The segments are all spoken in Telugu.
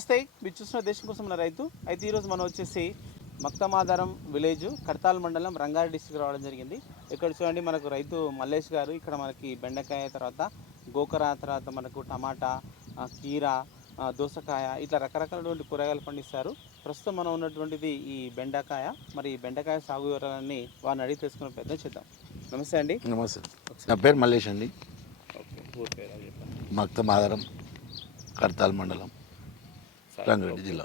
నమస్తే, మీరు చూసిన దేశం కోసం ఉన్న రైతు. అయితే ఈరోజు మనం వచ్చేసి మక్తమాధారం విలేజ్ కడతాల్ మండలం రంగారెడ్డి డిస్ట్రిక్ట్ రావడం జరిగింది. ఇక్కడ చూడండి మనకు రైతు మల్లేష్ గారు. ఇక్కడ మనకి బెండకాయ, తర్వాత గోకర, తర్వాత మనకు టమాటా, కీర, దోసకాయ, ఇట్లా రకరకాలటువంటి కూరగాయలు పండిస్తారు. ప్రస్తుతం మనం ఉన్నటువంటిది ఈ బెండకాయ. మరి ఈ బెండకాయ సాగు వివరాలన్నీ వారిని అడిగి తెలుసుకునే ప్రయత్నం చేద్దాం. నమస్తే అండి. నమస్తే, నా పేరు మల్లేష్ అండి. ఓకే, ఊరి పేరు అది చెప్పండి. మక్తమాధారం కడతాల్ మండలం, రంగారెడ్డి జిల్లా.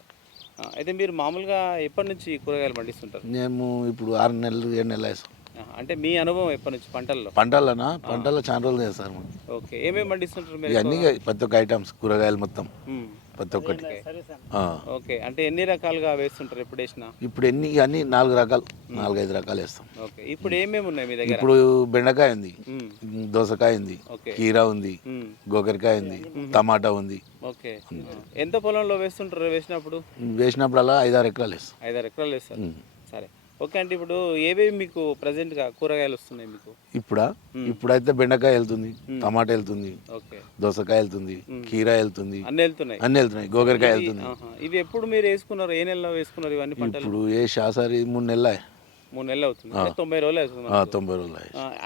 అయితే మీరు మామూలుగా ఎప్పటి నుంచి కూరగాయలు పండిస్తుంటారు? మేము ఇప్పుడు 6 నెలలు 7 నెలలు వేస్తాం. అంటే మీ అనుభవం ఎప్పటి నుంచి పంటల్లో? పంటల్లో చాలా రోజులు చేస్తారు మనం. ఓకే, ఏమేమి పండిస్తుంటారు మీరు? ఇవన్నీ ప్రతి ఒక్క ఐటమ్స్, కూరగాయలు మొత్తం ప్రతి ఒక్కటి. ఓకే, అంటే ఎన్ని రకాలుగా వేస్తుంటారు ఎప్పుడు వేసినా? ఇప్పుడు అన్ని 4 రకాలు, 4-5 రకాలు వేస్తాం. ఓకే, ఇప్పుడు ఏమేమి ఉన్నాయి మీ దగ్గర? ఇప్పుడు బెండకాయ ఉంది, దోసకాయ ఉంది, కీర ఉంది, గోకరకాయ ఉంది, టమాటా ఉంది. ఓకే, ఎంత పొలంలో వేస్తుంటారు? వేసినప్పుడల్లా 5-6 ఎకరాలు వేస్తాం. 5-6 ఎకరాలు వేస్తారు. సరే, ఓకే. అంటే ఇప్పుడు ఏవేవి మీకు ప్రజెంట్గా కూరగాయలు వస్తున్నాయి మీకు? ఇప్పుడైతే బెండకాయ వెళ్తుంది, టమాటా వెళ్తుంది, దోసకాయ వెళ్తుంది, కీర వెళ్తుంది, అన్ని వెళ్తున్నాయి, గోకరకాయ వెళ్తుంది. ఇవి ఎప్పుడు మీరు వేసుకున్నారు? ఏ నెలలో వేసుకున్నారు ఇవన్నీ పంటలు? ఇప్పుడు సారి 3 నెలలు 3 నెలలు అవుతుంది. 90 రోజులు వేసుకున్నారు. 90 రోజులు.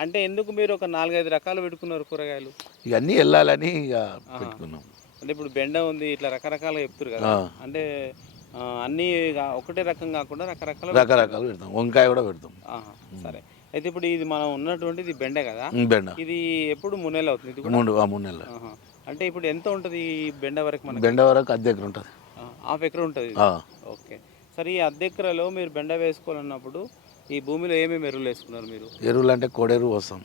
అంటే ఎందుకు మీరు ఒక 4-5 రకాలు పెట్టుకున్నారు కూరగాయలు? ఇవన్నీ వెళ్ళాలని పెట్టుకున్నాం. అంటే ఇప్పుడు బెండ ఉంది, ఇట్లా రకరకాలుగా చెప్తారు కదా. అంటే అన్నీ ఒకటే రకం కాకుండా రకరకాలు పెడతాం. వంకాయ కూడా పెడతాం. సరే, అయితే ఇప్పుడు ఇది మనం ఉన్నటువంటిది బెండ కదా. ఇది ఎప్పుడు 3 నెలలు అవుతుంది? ఇది 3 నెలలు. అంటే ఇప్పుడు ఎంత ఉంటుంది ఈ బెండ వరకు? మనకి బెండ వరకు 1/2 ఎకరం ఉంటుంది. 1/2 ఎకరం ఉంటుంది. ఓకే, సరే. ఈ 1/2 ఎకరాలో మీరు బెండ వేసుకోవాలన్నప్పుడు ఈ భూమిలో ఏమేమి ఎరువులు వేసుకున్నారు మీరు? ఎరువులు అంటే కోడెరువు వస్తాం,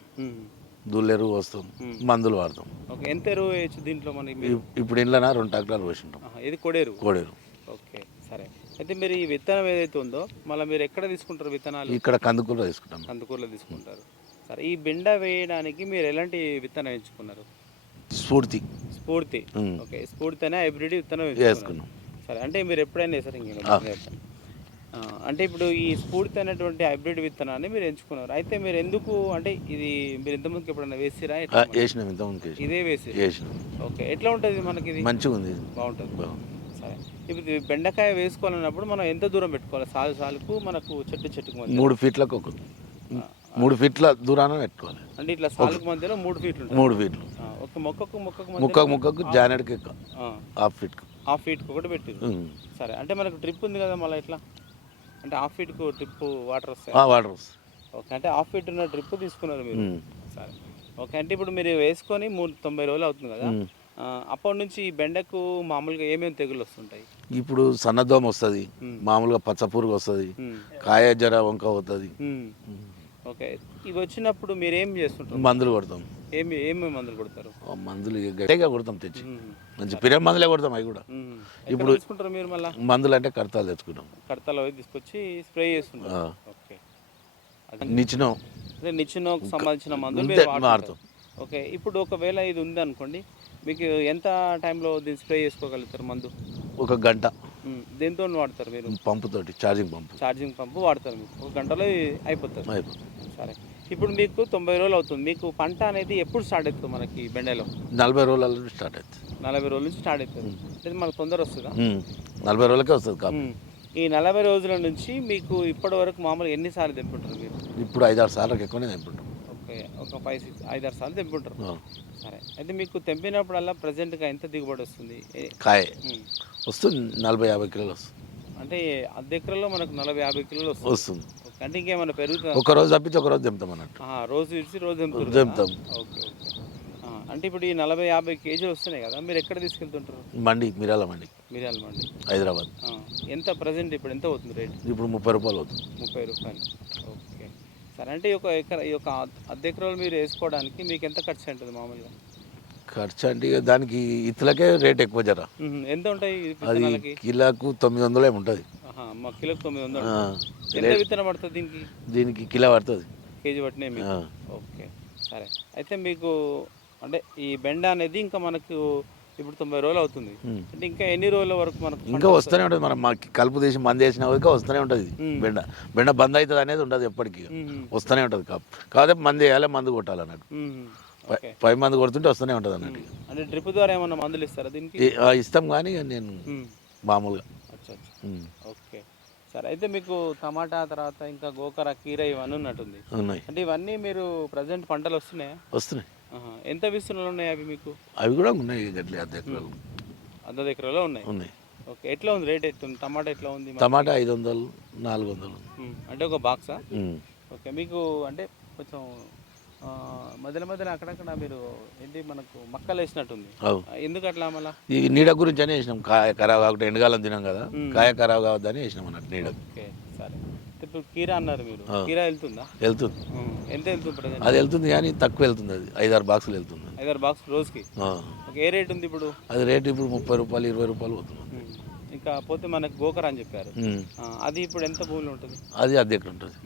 దుల్లెరువు వస్తాం, మందులు వాడతాం. ఓకే, ఎంత ఎరువు వేయచ్చు దీంట్లో మనకి? ఇప్పుడు ఇంట్లో 2 ట్రాక్టర్లు వేసింటాం. ఇది కోడేరు. ఓకే, సరే. అయితే మీరు ఈ విత్తనం ఏదైతే ఉందో మళ్ళీ మీరు ఎక్కడ తీసుకుంటారు విత్తనాలు? ఇక్కడ కందుకూరులో తీసుకుంటాం. కందుకూరులో తీసుకుంటారు. సరే, ఈ బెండ వేయడానికి మీరు ఎలాంటి విత్తనం ఎంచుకున్నారు? స్ఫూర్తి. ఓకే, స్ఫూర్తి అనే హైబ్రిడ్ విత్తనం వేసుకున్నాం. సరే, అంటే మీరు ఎప్పుడైనా వేసారు? అంటే ఇప్పుడు ఈ స్ఫూర్తి అనేటువంటి హైబ్రిడ్ విత్తనాన్ని మీరు ఎంచుకున్నారు. అయితే మీరు ఎందుకు, అంటే ఇది మీరు ఇంతకుముందుకు ఎప్పుడైనా వేసిరా? వేసినాం, ఇంతకుముందు ఇదే వేసినాం. ఓకే, ఎట్లా ఉంటుంది మనకి? ఇది మంచిగా ఉంది, బాగుంటుంది. సరే, ఇప్పుడు బెండకాయ వేసుకోవాలన్నప్పుడు మనం ఎంత దూరం పెట్టుకోవాలి? సాలుకు మనకు చెట్టుకు మధ్య 3 ఫీట్లకు 3 ఫీట్ల దూరాన పెట్టుకోవాలి. అంటే ఇట్లా సాలుకు మధ్యలో 3 ఫీట్లు. 3 ఫీట్లు. ఒక మొక్కకు జానెడ్కి 1/2 ఫీట్కి ఒకటి పెట్టి. సరే, అంటే మనకు డ్రిప్ ఉంది కదా మళ్ళీ ఎట్లా? అంటే 1/2 ఫీట్కు డ్రిప్ వాటర్ వస్తాయి. ఓకే, అంటే 1/2 ఫీట్ ఉన్న డ్రిప్ తీసుకున్నారు మీరు. సరే, ఓకే. అంటే ఇప్పుడు మీరు వేసుకొని 90 రోజులు అవుతుంది కదా. అప్పటి నుంచి బెండకు మామూలుగా ఏమేమి తెగులు వస్తుంటాయి? ఇప్పుడు సన్నదోమ వస్తుంది, మామూలుగా పచ్చపురుగు వస్తుంది, కాయ జర వంక అవుతుంది. ఓకే, ఇవి వచ్చినప్పుడు మీరు ఏం చేస్తుంటారు? మందులు కొడతాం. ఏమేమి మందులు కొడతారు? మందులు గట్టిగా కొడతాం, తెచ్చి మంచి పిరే మందులే కొడతాం. అవి కూడా ఇప్పుడు తీసుకుంటారు మీరు? మళ్ళీ మందులు అంటే కడతాలు తెచ్చుకుంటాం. కడతాలు తీసుకొచ్చి స్ప్రే చేస్తుంటారు. ఓకే, నిచ్చినోకి సంబంధించిన మందులు వాడతాం. ఓకే, ఇప్పుడు ఒకవేళ ఇది ఉంది అనుకోండి, మీకు ఎంత టైంలో దీన్ని స్ప్రే చేసుకోగలుగుతారు మందు? 1 గంట. దేంతో వాడతారు మీరు? పంపుతోటి, ఛార్జింగ్ పంపు వాడతారు మీరు. 1 గంటలో అయిపోతుంది. సరే, ఇప్పుడు మీకు 90 రోజులు అవుతుంది. మీకు పంట అనేది ఎప్పుడు స్టార్ట్ అవుతుంది మనకి బెండలో? 40 రోజుల స్టార్ట్ అవుతుంది. 40 రోజుల నుంచి స్టార్ట్ అవుతుంది. ఇది మనకు తొందర వస్తుందా? 40 రోజులకే వస్తుంది కాపు. ఈ 40 రోజుల నుంచి మీకు ఇప్పటి వరకు మామూలుగా ఎన్నిసార్లు తెంపుంటారు మీరు? ఇప్పుడు 5-6 సార్లకు ఎక్కువనే తెంపుంటాం. ఓకే, ఒక 5-6 సార్లు తెంపుంటారు. సరే, అయితే మీకు తెంపినప్పుడల్లా ప్రజెంట్గా ఎంత దిగుబడి వస్తుంది? కాయ వస్తుంది 40-50 కిలోలు వస్తుంది. అంటే 1/2 ఎకరాల్లో మనకు 40-50 కిలోలు వస్తుంది. అంటే ఇంకేమైనా పెరుగుతుంది? ఒక రోజు తప్పించి ఒక రోజు తెంపుతాం అన్నట్టు. రోజు విడిచి రోజు తెంపుతాం. ఓకే. అంటే ఇప్పుడు ఈ 40-50 కేజీలు వస్తున్నాయి కదా, మీరు ఎక్కడ తీసుకెళ్తుంటారు? మిర్యాల మండి, హైదరాబాద్. ఎంత ప్రజెంట్ ఇప్పుడు ఎంత అవుతుంది రేట్? ఇప్పుడు 30 రూపాయలు అవుతుంది. 30 రూపాయలు. ఓకే, సరే. అంటే ఈ 1/2 ఎకరాలు మీరు వేసుకోవడానికి మీకు ఎంత ఖర్చు ఉంటుంది మామూలుగా? ఖర్చు అంటే దానికి ఇతలకే రేట్ ఎక్కువ జర. ఎంత ఉంటాయి? అది కిలోకు 900 ఉంటుంది. కిలోకు 900. ఎంత విత్తనం పడుతుంది దీనికి కిలో పడుతుంది, కేజీ పట్టినాయి. ఓకే, సరే. అయితే మీకు అంటే ఈ బెండ అనేది ఇంకా మనకు ఇప్పుడు 90 రోజులు అవుతుంది. అంటే ఇంకా ఎన్ని రోజుల వరకు మనకు ఇంకా వస్తూనే ఉంటుంది? మనం కలుపు తీసి మంది వేసిన వరకు వస్తూనే ఉంటుంది. బెండ బంద్ అవుతుంది అనేది ఉండదు, ఎప్పటికీ వస్తూనే ఉంటుంది. కాకపోతే మంది వేయాలి, మందు కొట్టాలన్నట్టు. 5 మంది కొడుతుంటే వస్తూనే ఉంటుంది అన్నట్టు. అంటే డ్రిప్ ద్వారా ఏమన్నా మందులు ఇస్తారా దీనికి? ఇస్తాం, కానీ నేను మామూలుగా. అచ్చా అచ్చా. ఉమ్. ఓకే సరే. అయితే మీకు టమాటా తర్వాత ఇంకా గోకర కీర ఇవన్నీ ఉన్నట్టుంది. ఉన్నాయి, అంటే ఇవన్నీ మీరు ప్రజెంట్ పంటలు వస్తున్నాయా? వస్తున్నాయి. ఎంత విస్తీర్ణంలో ఉన్నాయి అవి మీకు? అవి కూడా ఉన్నాయి గట్లే అర్ధ ఎకరాలు అర్ధ ఎకరాలో ఉన్నాయి. ఉన్నాయి. ఓకే. ఎట్లా ఉంది రేట్? ఎట్లుంది టమాటా? ఎట్లా ఉంది మరి? టమాటా 500, 400. అంటే ఒక బాక్సా? ఉమ్. ఓకే. మీకు అంటే కొంచెం మధ్యలో మధ్యలో అక్కడక్కడ మీరు ఏంటి మనకు మక్కలు వేసినట్టుంది. అవు. ఎందుకు అట్లా మళ్ళా? ఈ నీడ గురించి అని వేసినాం, కాయ ఖరాబ్ కాకుండా ఎండకాలం తినాం కదా, కాయ ఖరాబ్ కావద్దని వేసినాం అన్నట్టు నీడ. ఓకే సరే. ఇప్పుడు కీరా అన్నారు మీరు, కీరా వెళ్తుందా? వెళ్తుంది, ఎంత వెళ్తుంది ప్రజెంట్? అది వెళ్తుంది కానీ తక్కువ వెళ్తుంది, అది 5-6 బాక్సులు వెళ్తుంది. 5-6 బాక్స్ రోజుకి? ఓకే. ఏ రేట్ ఉంది ఇప్పుడు? అది రేటు ఇప్పుడు 30 రూపాయలు 20 రూపాయలు పోతుంది. ఇంకా పోతే మనకు గోకర అని చెప్పారు, అది ఇప్పుడు ఎంత భూమిలో ఉంటుంది? అది అద్దె ఎక్కడ ఉంటుంది.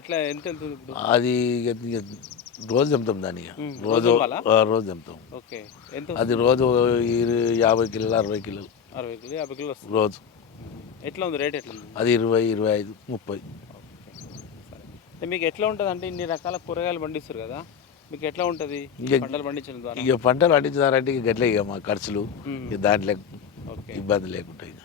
ఎట్లా ఎంత వెళ్తుంది ఇప్పుడు? అది ఇక రోజు తెంపుతాం దాన్ని, రోజు రోజు తెంపుతాం. ఓకే. ఎంత? అది రోజు 50 కిలోలు 60 కిలోలు 60 కిలో 50 కిలో వస్తుంది రోజు. ఎట్లా ఉంది రేట్? ఎట్లా ఉంది అది 20, 25, 30. సరే. మీకు ఎట్లా ఉంటుంది అంటే ఇన్ని రకాల కూరగాయలు పండిస్తారు కదా, మీకు ఎట్లా ఉంటుంది పంటలు పండించడం ద్వారా? ఇక పంటలు పండించారంటే ఇక గట్లే ఇక మా ఖర్చులు ఇక దాంట్లో ఓకే. ఇబ్బంది లేకుండా ఇక